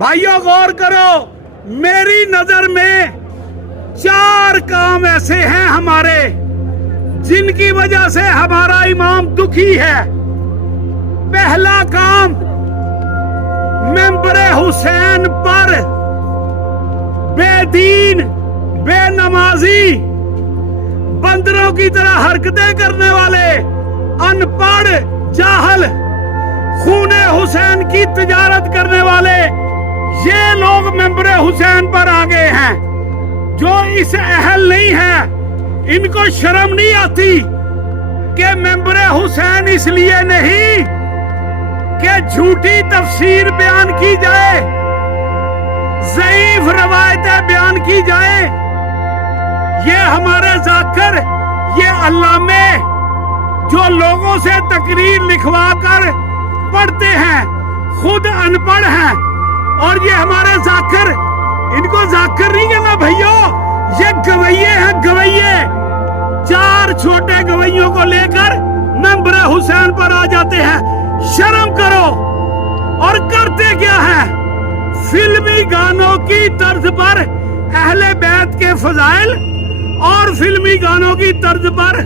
भाइयों गौर करो, मेरी नजर में 4 काम ऐसे हैं हमारे जिनकी वजह से हमारा इमाम दुखी है। पहला काम, मेंबरे हुसैन पर बेदीन, बेनमाजी, बंदरों की तरह हरकतें करने वाले अनपढ़ जाहल, खूने हुसैन की तिजारत करने वाले ये लोग मेंबरे हुसैन पर आ गए हैं, जो इस अहल नहीं है। इनको शर्म नहीं आती कि मेंबरे हुसैन इसलिए नहीं कि झूठी तफसीर बयान की जाए, ज़ईफ रवायतें बयान की जाए। ये हमारे जाकर, ये अल्लामे जो लोगों से तकरीर लिखवा कर पढ़ते हैं, खुद अनपढ़ हैं, और ये हमारे जाकर, इनको जाकर नहीं कहना भैया, ये गवैये हैं, गवैये। 4 छोटे गवैयों को लेकर मेंबरे हुसैन पर आ जाते हैं। शर्म करो। और करते क्या है? फिल्मी गानों की तर्ज पर अहले बैत के फजाइल और फिल्मी गानों की तर्ज पर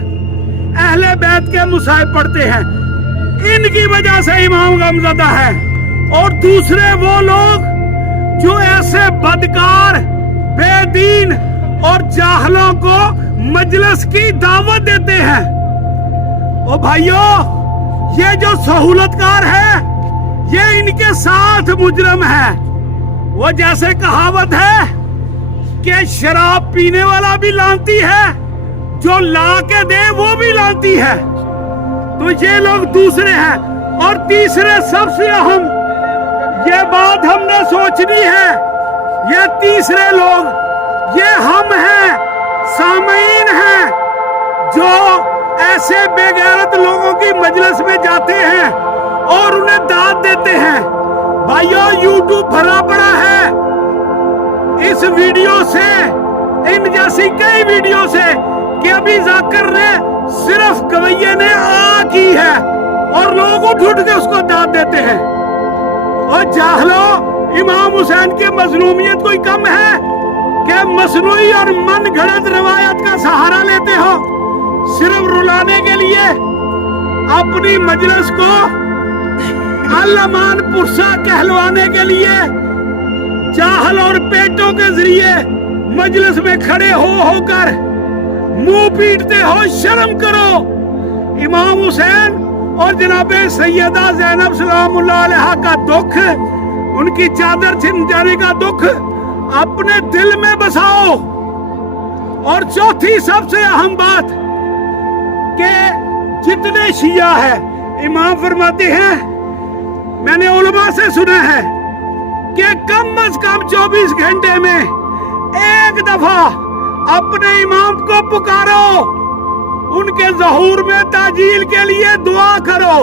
अहले बैत के मुसाहिब पढ़ते हैं। इनकी वजह से इमाम गमज़दा है। और दूसरे वो लोग जो ऐसे बदकार, बेदीन और जाहलों को मजलिस की दावत देते हैं। ओ भाइयों, ये जो सहूलतकार है, ये इनके साथ मुजरम है। वो जैसे कहावत है कि शराब पीने वाला भी लानती है, जो ला के दे वो भी लानती है। तो ये लोग दूसरे हैं। और तीसरे सबसे अहम, ये बात हमने सोचनी है, ये तीसरे लोग, ये हम हैं, सामीन हैं, जो ऐसे बेगैरत लोगों की मजलिस में जाते हैं और उन्हें दाद देते हैं। भाइयों, यूट्यूब भरा पड़ा है इस वीडियो से, इन जैसी कई वीडियो से, कि अभी जाकिर ने सिर्फ गवैये ने आ की है और लोग उठ के उसको दाद देते हैं। और जाहलो, इमाम हुसैन की मजलूमियत कोई कम है कि मसनूई और मन घड़त रवायत का सहारा लेते हो सिर्फ रुलाने के लिए, अपनी मजलिस को अल-अमान पुरसा कहलवाने के लिए, जाहल और पेटों के जरिए मजलिस में खड़े होकर मुंह पीटते हो। शर्म करो। इमाम हुसैन और जनाबे सैयदा ज़ैनब सलामुल्लाह अलैहा का दुख, उनकी चादर छिन जाने का दुख अपने दिल में बसाओ। और चौथी सबसे अहम बात कि जितने शिया है, इमाम फरमाते हैं, मैंने उलमा से सुना है कि कम से कम 24 घंटे में एक दफा अपने इमाम को पुकारो, उनके ज़हूर में ताजील के लिए दुआ करो।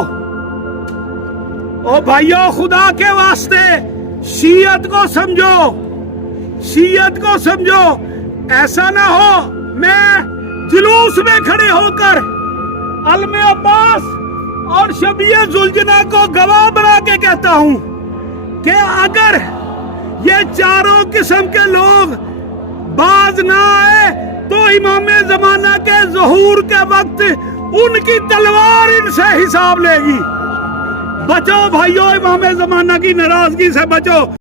ओ भाइयों, खुदा के वास्ते शियत को समझो, शियत को समझो। ऐसा ना हो मैं जुलूस में खड़े होकर अलमे अब्बास और शबीए जुलजना को गवाह बना के कहता हूं कि अगर ये चारों किस्म के लोग बाज ना आए तो इमामे जमाना के ज़हूर के वक्त उनकी तलवार इनसे हिसाब लेगी। बचो भाइयों, इमामे जमाना की नाराजगी से बचो।